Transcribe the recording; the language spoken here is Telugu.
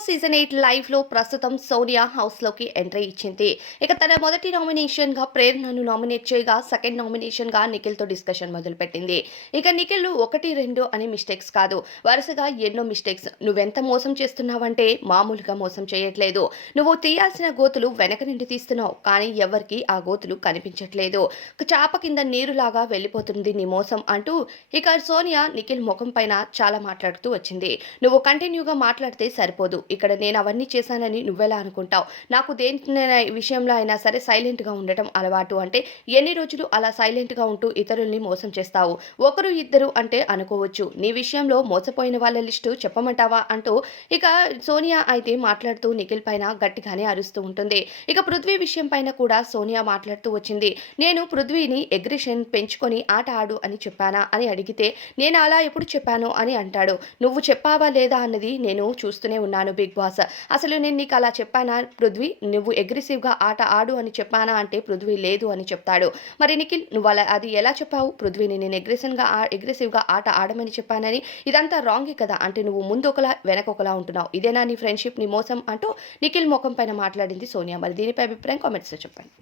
బాస్ సీజన్ 8 లైవ్‌లో ప్రస్తుతం సోనియా హౌస్‌లోకి ఎంట్రీ ఇచ్చింది. ఇక తన మొదటి నామినేషన్‌గా ప్రేరణను నామినేట్ చేయగా, సెకండ్ నామినేషన్‌గా నిఖిల్‌తో డిస్కషన్ మొదలుపెట్టింది. ఇక నిఖిల్ 1, 2 అని మిస్టేక్స్ కాదు, వరుసగా ఎన్నో మిస్టేక్స్. "నువ్వెంత మోసం చేస్తున్నావంటే మామూలుగా మోసం చేయట్లేదు. నువ్వు తీయాల్సిన గోతులు వెనక నుండి తీస్తున్నావు. కానీ ఎవ్వరికీ ఆ గోతులు కనిపించట్లేదు. చాప కింద నీరులాగా వెళ్ళిపోతుంది నీ మోసం" అంటూ ఇక సోనియా నిఖిల్ ముఖం పైన చాలా మాట్లాడుతూ వచ్చింది. "నువ్వు కంటిన్యూగా మాట్లాడితే సరిపోదు. ఇక్కడ నేను అవన్నీ చేశానని నువ్వెలా అనుకుంటావు? నాకు దేని విషయంలో అయినా సరే సైలెంట్‌గా ఉండటం అలవాటు. అంటే ఎన్ని రోజులు అలా సైలెంట్‌గా ఉంటూ ఇతరుల్ని మోసం చేస్తావు? ఒకరు, ఇద్దరు అంటే అనుకోవచ్చు. నీ విషయంలో మోసపోయిన వాళ్ళ లిస్టు చెప్పమంటావా?" అంటూ ఇక సోనియా అయితే మాట్లాడుతూ నిఖిల్ పైన గట్టిగానే అరుస్తూ ఉంటుంది. ఇక పృథ్వీ విషయం పైన కూడా సోనియా మాట్లాడుతూ వచ్చింది. "నేను పృథ్వీని అగ్రెషన్ పెంచుకొని ఆట ఆడు అని చెప్పానా?" అని అడిగితే, "నేను అలా ఎప్పుడు చెప్పాను?" అని అంటాడు. "నువ్వు చెప్పావా లేదా అన్నది నేను చూస్తూనే ఉన్నాను బిగ్ బాస్. అసలు నేను నీకు అలా చెప్పానా పృథ్వీ? నువ్వు అగ్రెసివ్‌గా ఆట ఆడు అని చెప్పానా?" అంటే పృథ్వీ లేదు అని చెప్తాడు. మరి నిఖిల్, "నువ్వు అది ఎలా చెప్పావు? పృథ్వీని నేను అగ్రెసివ్‌గా ఆట ఆడమని చెప్పానని? ఇదంతా రాంగే కదా! అంటే నువ్వు ముందు ఒకలా వెనక ఒకలా ఉంటున్నావు. ఇదేనా నీ ఫ్రెండ్‌షిప్, నీ మోసం?" అంటూ నిఖిల్ మొఖం పైన మాట్లాడింది సోనియా. మరి దీనిపై అభిప్రాయం కామెంట్స్‌లో చెప్పండి.